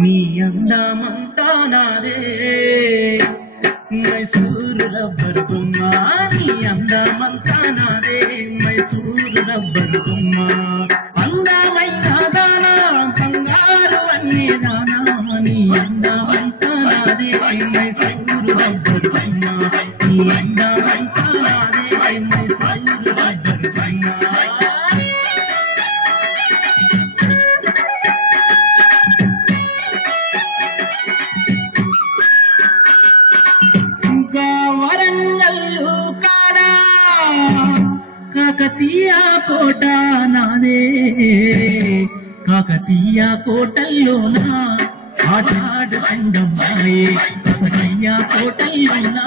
నీ అందమంతా నాదే మైసూరు రబ్బరు బొమ్మ నీ అందమంతా నాదే మైసూరు రబ్బరు బొమ్మ అందమైన దానా బంగారు అన్ని దానా నీ అందమంతా నాదే మైసూరు రబ్బరు బొమ్మ నీ అందమంతా నాదే మైసూరు రబ్బరు బొమ్మ వరంగల్లు కాడా కాకతీయ కోట నాదే కాకతీయ కోటల్లోనా ఆటాడు సంగమ్మాయే కాకతీయ కోటల్లోనా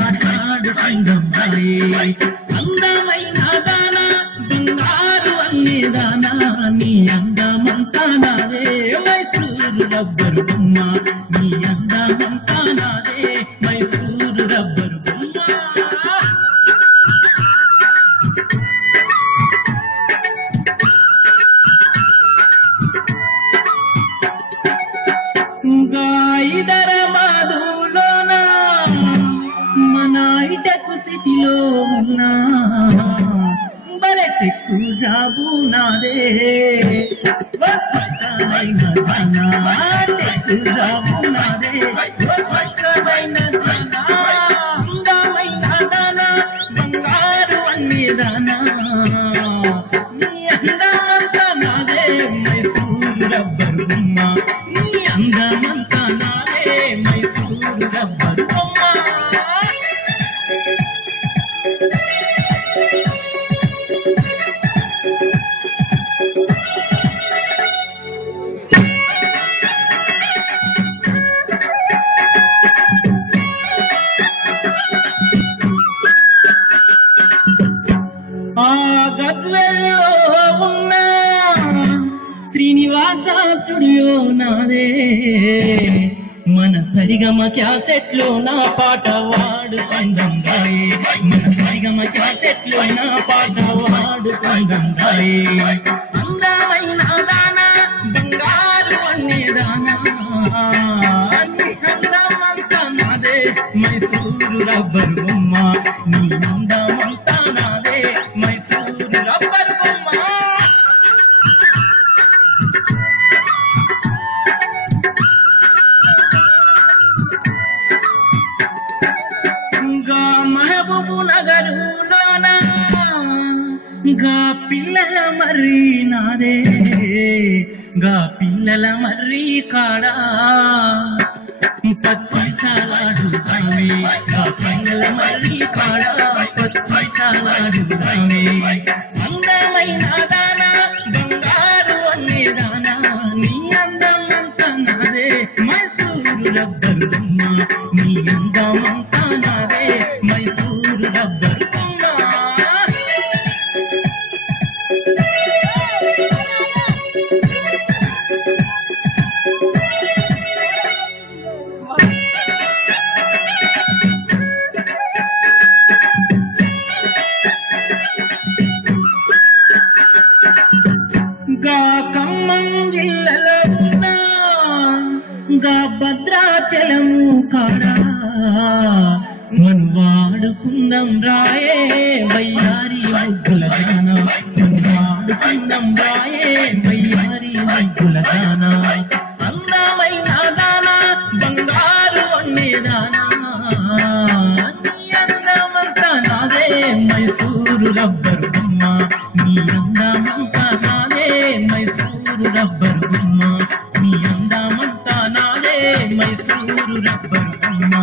ఆటాడు సంగమ్మాయే అందమైన దానా బంగారు అన్ని దానా నీ అందమంతా నాదే మైసూరు రబ్బరు బొమ్మ నీ అందమంతా నాదే మైసూరు రబ్బరు బొమ్మ గాయిదర మాధులోనా మన ఇటకు సిటీలో ఉన్నా బలెటెక్కు జాబు నాదే వసకమైన జనా టెక్కు జాబు నాదే వసకమైన జనా అందమైన దానా బంగారు అన్ని దానా నీ అందమంతా నాదే మైసూరు రబ్బరు బొమ్మ నీ అందమంతా నాదే మైసూరు రబ్బరు బొమ్మ గజ్వెల్లో ఉన్న శ్రీనివాస స్టూడియో నాదే మన సరిగమ క్యాసెట్లో నా పాట వాడు పందం రాయే మన సరిగమ క్యాసెట్లో నా పాట వాడు పందం రాయే అందమైన దానా బంగారు అన్ని దానా నీ అందమంతా నాదే మైసూరు రబ్బరు బొమ్మ నీ అందమంతా నాదే మైసూరు రబ్బరు బొమ్మ గా మహబూబు నగరులోనా గా పిల్లల మర్రి నాదే గా పిల్లల మర్రి కాడా పచ్చి సాలాడు రామే గా పిల్లల మర్రి కాడా పచ్చి సాలాడు రామే అందమైన దానా బంగారు అన్ని దానా నీ అందమంతా నాదే మైసూరు రబ్బరు బొమ్మ నీ అందమంతా నాదే మైసూరు రబ్బరు బొమ్మ గా ఖమ్మం జిల్లాలో ఉన్నా గా భద్రాచలము కాడా మను వాడుకుందాం రాయే వయ్యారి ముగ్గుల దానా మను వాడుకుందాం రాయే వయ్యారి ముగ్గుల దానా అందమైన దానా బంగారు అన్ని దానా నీ అందమంతా నాదే మైసూరు రబ్బరు బొమ్మ నీ అందమంతా నాదే మైసూరు రబ్బరు బొమ్మ నీ అందమంతా నాదే మైసూరు రబ్బరు బొమ్మ